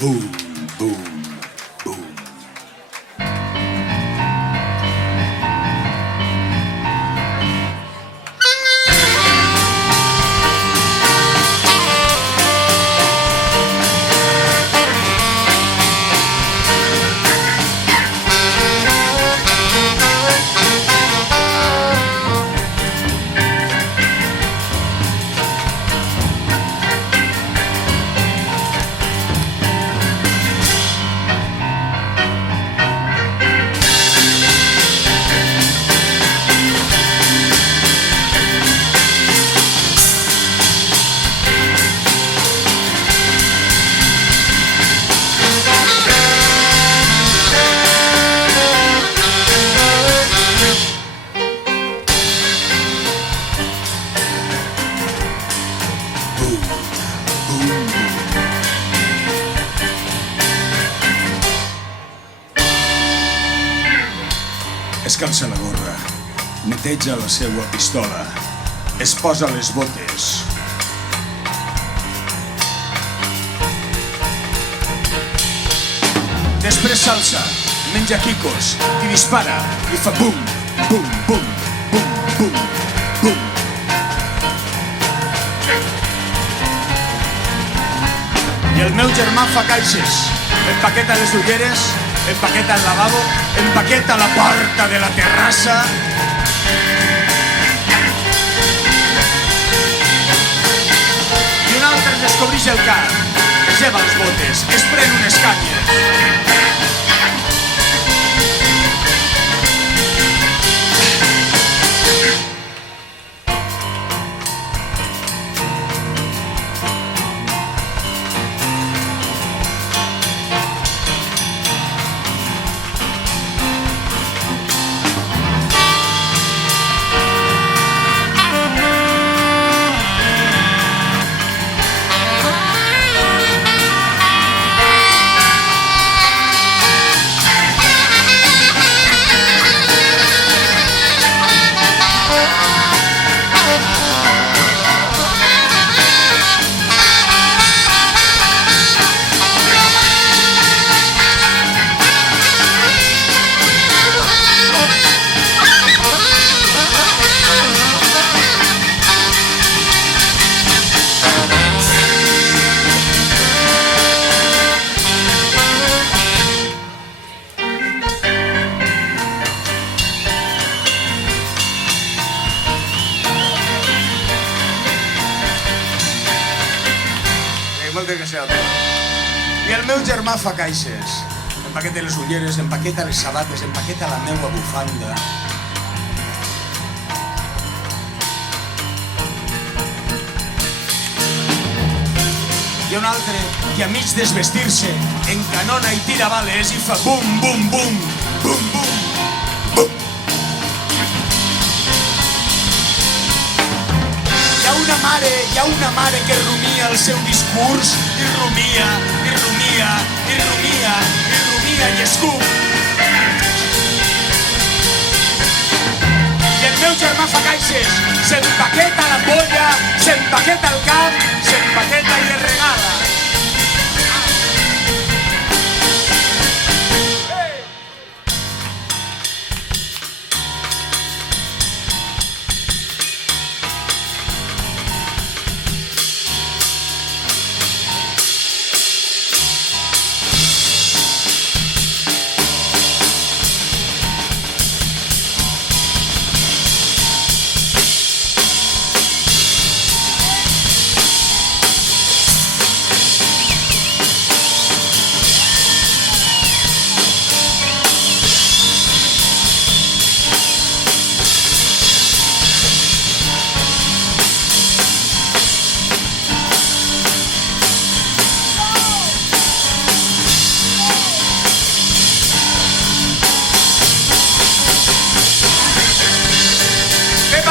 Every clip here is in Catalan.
Boom, boom, boom. Es calça la gorra, neteja la seua pistola, es posa les botes. Després s'alça, menja quicos i dispara i fa bum, bum, bum, bum, bum, bum. I el meu germà fa caixes, empaqueta les ulleres, empaqueta el lavabo, empaqueta la porta de la terrassa. I un altre descobreix el cap, es lleva els botes, es pren unes canyes. I el meu germà fa caixes, empaqueta les ulleres, empaqueta les sabates, empaqueta la meua bufanda. Hi ha un altre que a mig desvestir-se encanona i tira bales i fa bum, bum, bum, bum, bum, bum. Hi ha una mare que rumia el seu discurs i rumia, i rumia, i rumia, i rumia i escup. I el meu germà fa caixes, s'empaqueta la polla, s'empaqueta el cap, s'empaqueta i es regala.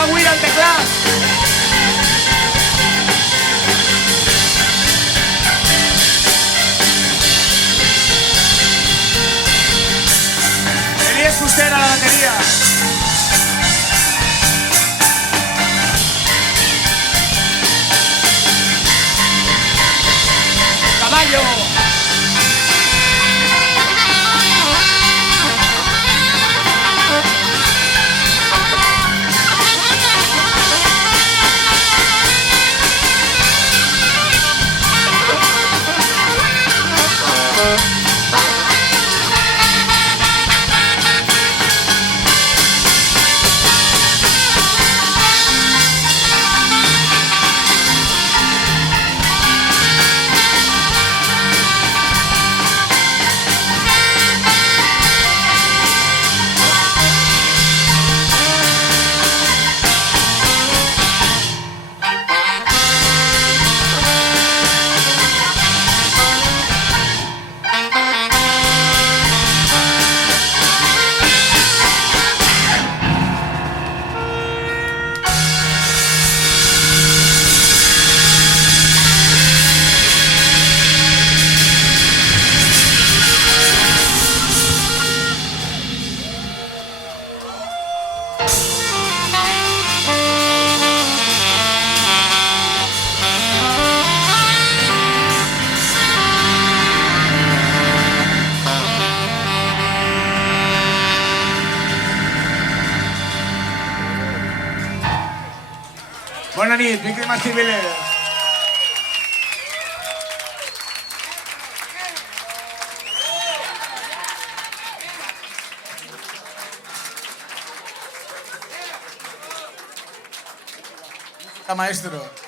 Agüira al teclat. Elías Fuster a la batería. Caballo. Bona nit, víctimes civiles. Maestro.